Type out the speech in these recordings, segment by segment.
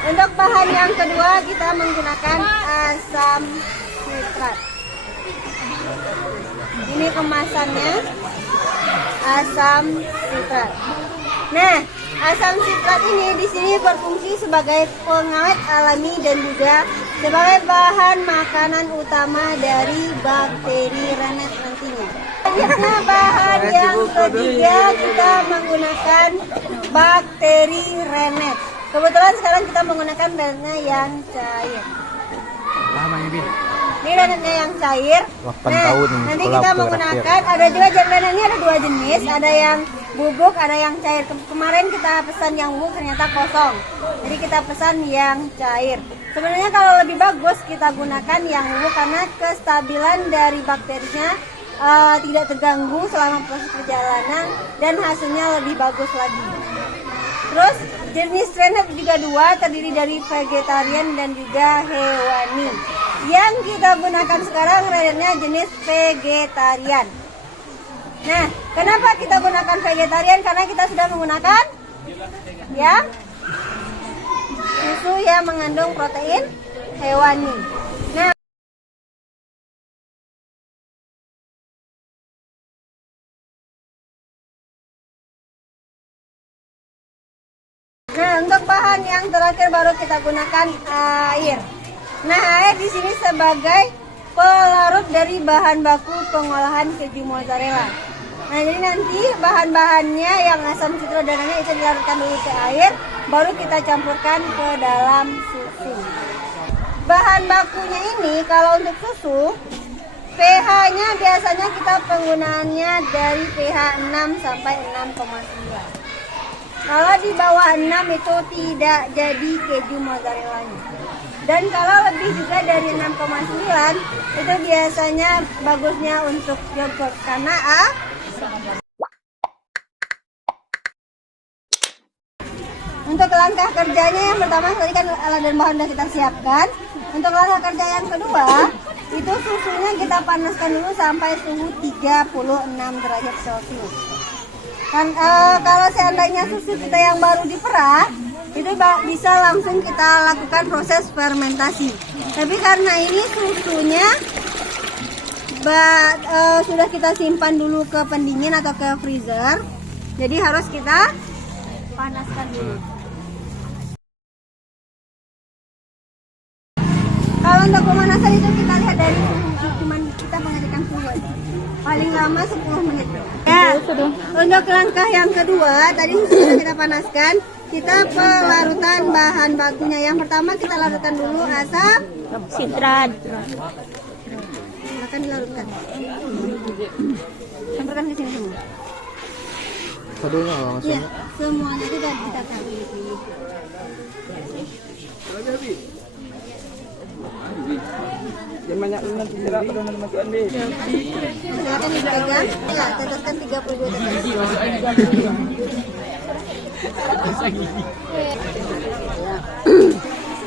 Untuk bahan yang kedua kita menggunakan asam sitrat. Ini kemasannya asam sitrat. Nah, asam sitrat ini di sini berfungsi sebagai pengawet alami dan juga sebagai bahan makanan utama dari bakteri rennet nantinya. Selanjutnya bahan yang ketiga kita menggunakan bakteri rennet. Kebetulan sekarang kita menggunakan rennetnya yang cair. Ini rennetnya yang cair. Nah, nanti kita menggunakan ada juga rennetnya ada dua jenis, ada yang bubuk, ada yang cair. Kemarin kita pesan yang bubuk ternyata kosong, jadi kita pesan yang cair. Sebenarnya kalau lebih bagus kita gunakan yang bubuk karena kestabilan dari bakterinya tidak terganggu selama proses perjalanan dan hasilnya lebih bagus lagi. Terus jenis rennet juga dua, terdiri dari vegetarian dan juga hewani. Yang kita gunakan sekarang rennetnya jenis vegetarian. Nah, kenapa kita gunakan vegetarian? Karena kita sudah menggunakan yang susu yang mengandung protein hewani. Nah, untuk bahan yang terakhir baru kita gunakan air. Nah, air di sini sebagai pelarut dari bahan baku pengolahan keju mozzarella. Nah, jadi nanti bahan-bahannya yang asam sitrat dan ini itu dilarutkan dulu ke air, baru kita campurkan ke dalam susu. Bahan bakunya ini kalau untuk susu, pH-nya biasanya kita penggunaannya dari pH 6 sampai 6,9. Kalau di bawah 6 itu tidak jadi keju mozzarellanya. Dan kalau lebih juga dari 6,9 itu biasanya bagusnya untuk yogurt karena Untuk langkah kerjanya yang pertama tadi kan alat dan bahan sudah kita siapkan. Untuk langkah kerja yang kedua itu susunya kita panaskan dulu sampai suhu 36 derajat Celcius. Kan, kalau seandainya susu kita yang baru diperah itu bisa langsung kita lakukan proses fermentasi. Tapi karena ini susunya sudah kita simpan dulu ke pendingin atau ke freezer, jadi harus kita panaskan dulu. Kalau untuk pemanasan itu kita lihat dari suhu, cuman kita mengadakan suhu aja. Paling lama 10 menit. Ya, untuk langkah yang kedua, tadi sudah kita panaskan, kita pelarutan bahan bakunya. Yang pertama kita larutkan dulu asam sitrat. Silakan dilarutkan. Campurkan ke sini semua. Sadunya maksudnya? Iya, semuanya itu sudah kita taruh. Yang banyak nanti jerak pada masukkan deh. Silakan dipegang. Ya, teteskan 32 tetes.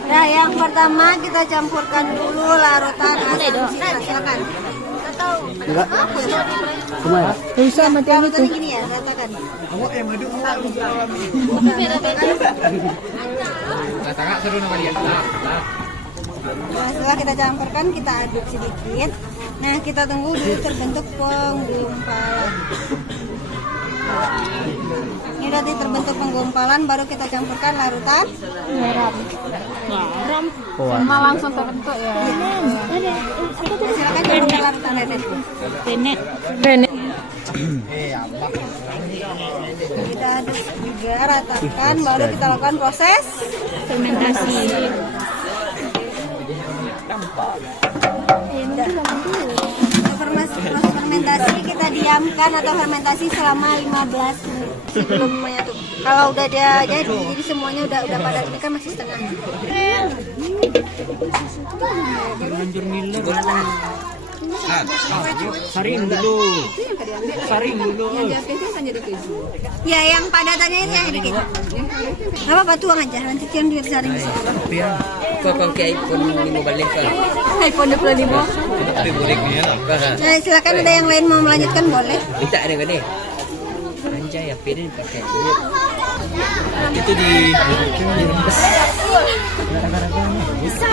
Nah, yang pertama kita campurkan dulu larutan asam sitrat. Silakan. Atau enggak? Cuma ya? Bisa macam itu. Gini ya, ratakan. Kamu madu Tengah seru nama dia. Nah, setelah kita campurkan, kita aduk sedikit. Nah, kita tunggu dulu terbentuk penggumpalan. Ini udah terbentuk penggumpalan, baru kita campurkan larutan garam. Sama langsung terbentuk ya. Silakan campurkan larutan rennet. Kita aduk juga, ratakan, baru kita lakukan proses fermentasi. Proses fermentasi kita diamkan atau fermentasi selama 15 menit sebelum menyatu. Kalau udah dia jadi semuanya udah padat, ini kan masih setengah. Saring dulu. Ya, yang padatannya itu yang dikit. Apa apa tuang aja, nanti yang disaring. Kau kayak iPhone 5 balik kan? iPhone 25. Tapi boleh punya Nah, silakan ada yang lain mau melanjutkan boleh. minta ada gede. Anjay, apa ini pakai? Itu di rembes.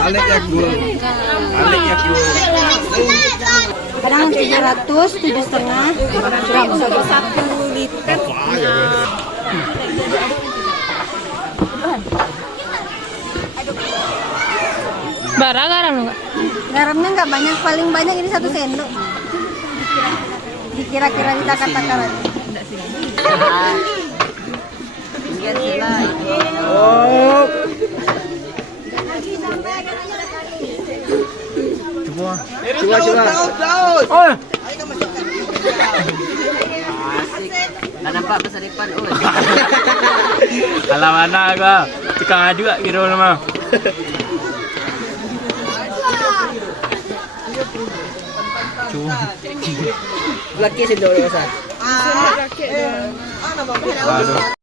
Alek ya gua. Alek ya gua. Kadang 700, 7,5 gram. 1 liter. Bara garam lo, Kak? Garamnya nggak banyak, paling banyak ini 1 sendok. Dikira-kira kita katakan. Oh. Coba. Oh. Tak nampak pasal depan. Alam mana kau? Tukang adu tak kira nama. Cuba. Laki sendok pasal. Aduh.